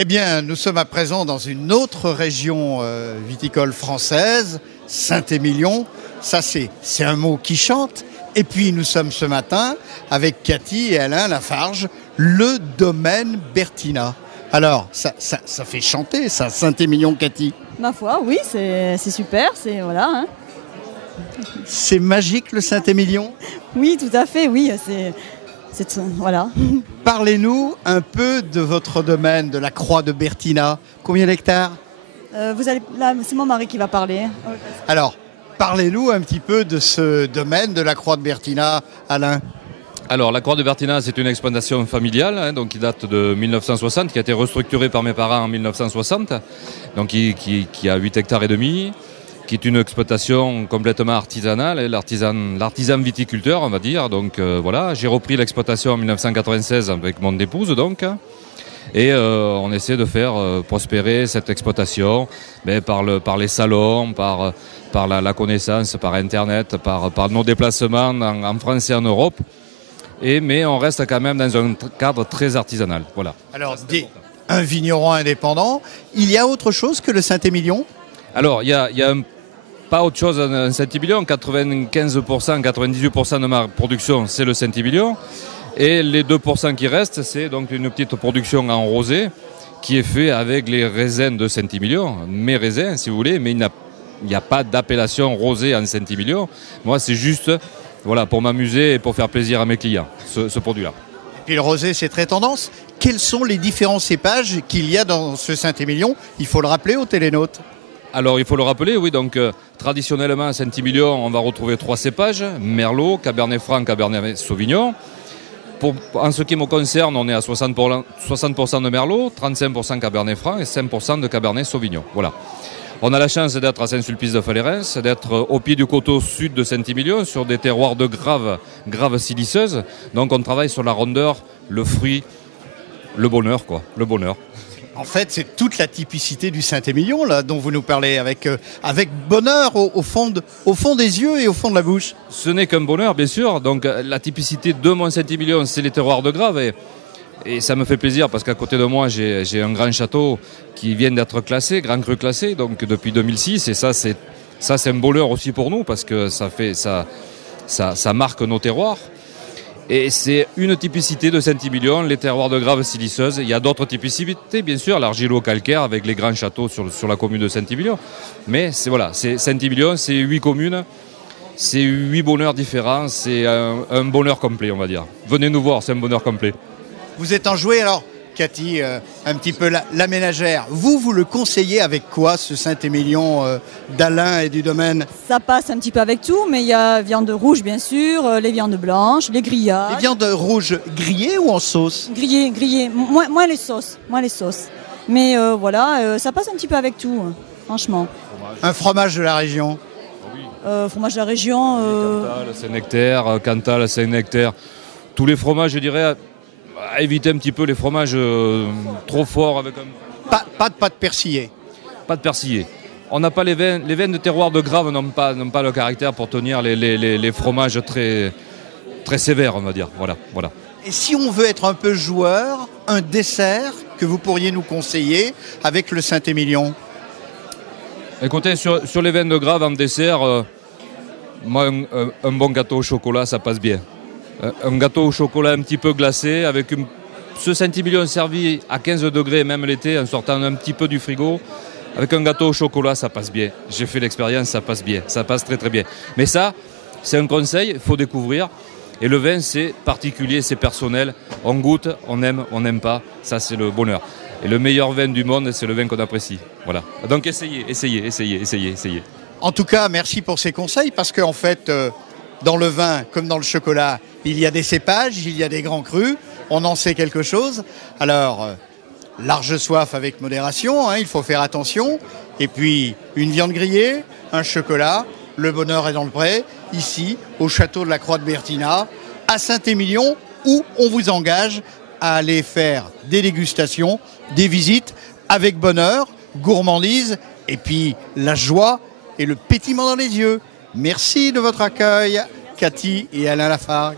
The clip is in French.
Eh bien, nous sommes à présent dans une autre région viticole française, Saint-Émilion. Ça, c'est un mot qui chante. Et puis, nous sommes ce matin avec Cathy et Alain Lafarge, le domaine Bertina. Alors, ça fait chanter, ça, Saint-Émilion, Cathy. Ma foi, oui, c'est super, c'est voilà. Hein. C'est magique, le Saint-Émilion? Oui, tout à fait, oui, c'est voilà. Parlez-nous un peu de votre domaine, de la Croix de Bertina. Combien d'hectares? Là, c'est mon mari qui va parler. Alors, parlez-nous un petit peu de ce domaine de la Croix de Bertina, Alain. Alors, la Croix de Bertina, c'est une exploitation familiale, donc qui date de 1960, qui a été restructurée par mes parents en 1960, donc qui a 8 hectares et demi, qui est une exploitation complètement artisanale, l'artisan viticulteur, on va dire. Donc voilà, j'ai repris l'exploitation en 1996 avec mon épouse, donc. Et on essaie de faire prospérer cette exploitation par les salons, par la connaissance, par Internet, par nos déplacements en France et en Europe. Mais on reste quand même dans un cadre très artisanal. Voilà. Alors, un vigneron indépendant, il y a autre chose que le Saint-Émilion? Alors, il y a pas autre chose en Saint-Émilion. 95%, 98% de ma production, c'est le Saint-Émilion. Et les 2% qui restent, c'est donc une petite production en rosé qui est fait avec les raisins de Saint-Émilion. Mes raisins, si vous voulez, mais il n'y a pas d'appellation rosé en Saint-Émilion. Moi, c'est juste voilà, pour m'amuser et pour faire plaisir à mes clients, ce produit-là. Et puis le rosé, c'est très tendance. Quels sont les différents cépages qu'il y a dans ce Saint-Émilion? Il faut le rappeler aux télénautes. Alors, il faut le rappeler, oui. Donc, traditionnellement, à Saint-Émilion, on va retrouver 3 cépages, Merlot, Cabernet Franc, Cabernet Sauvignon. En ce qui me concerne, on est à 60% de Merlot, 35% Cabernet Franc et 5% de Cabernet Sauvignon. Voilà. On a la chance d'être à Saint-Sulpice-de-Falérens, d'être au pied du coteau sud de Saint-Émilion, sur des terroirs de graves siliceuses. Donc, on travaille sur la rondeur, le fruit, le bonheur, quoi. Le bonheur. En fait, c'est toute la typicité du Saint-Émilion là, dont vous nous parlez, avec bonheur au fond des yeux et au fond de la bouche. Ce n'est qu'un bonheur, bien sûr. Donc, la typicité de mon Saint-Émilion, c'est les terroirs de Graves. Et ça me fait plaisir parce qu'à côté de moi, j'ai un grand château qui vient d'être classé, Grand Cru classé, donc depuis 2006. Et ça, c'est un bonheur aussi pour nous parce que ça marque nos terroirs. Et c'est une typicité de Saint-Émilion, les terroirs de graves siliceuses. Il y a d'autres typicités, bien sûr, l'argilo-calcaire avec les grands châteaux sur la commune de Saint-Émilion. Mais c'est Saint-Émilion, c'est 8 communes, c'est 8 bonheurs différents, c'est un bonheur complet, on va dire. Venez nous voir, c'est un bonheur complet. Vous êtes enjoué, alors, Cathy, un petit peu la ménagère. Vous le conseillez avec quoi, ce Saint-Émilion d'Alain et du domaine? Ça passe un petit peu avec tout, mais il y a viande rouge, bien sûr, les viandes blanches, les grillages. Les viandes rouges grillées ou en sauce? Grillées. Moins les sauces. Mais voilà, ça passe un petit peu avec tout, franchement. Un fromage de la région? Fromage de la région. Cantal, Saint-Nectaire, Cantal, Saint-Nectaire. Tous les fromages, je dirais, à éviter un petit peu les fromages trop forts avec un... Pas de pâte persillée. Pas de persillé. On n'a pas les vins de terroir de Graves n'ont pas le caractère pour tenir les fromages très, très sévères, on va dire. Voilà. Et si on veut être un peu joueur, un dessert que vous pourriez nous conseiller avec le Saint-Émilion? Écoutez, sur les vins de Graves en dessert, moi, un bon gâteau au chocolat, ça passe bien. Un gâteau au chocolat un petit peu glacé, avec ce Saint-Émilion servi à 15 degrés, même l'été, en sortant un petit peu du frigo. Avec un gâteau au chocolat, ça passe bien. J'ai fait l'expérience, ça passe bien. Ça passe très très bien. Mais ça, c'est un conseil, il faut découvrir. Et le vin, c'est particulier, c'est personnel. On goûte, on aime, on n'aime pas. Ça, c'est le bonheur. Et le meilleur vin du monde, c'est le vin qu'on apprécie. Voilà. Donc essayez. En tout cas, merci pour ces conseils, parce qu'en fait... dans le vin, comme dans le chocolat, il y a des cépages, il y a des grands crus, on en sait quelque chose. Alors, large soif avec modération, il faut faire attention. Et puis, une viande grillée, un chocolat, le bonheur est dans le pré, ici, au château de la Croix de Bertina, à Saint-Émilion, où on vous engage à aller faire des dégustations, des visites, avec bonheur, gourmandise, et puis la joie et le pétillement dans les yeux. Merci de votre accueil, Cathy et Alain Lafargue.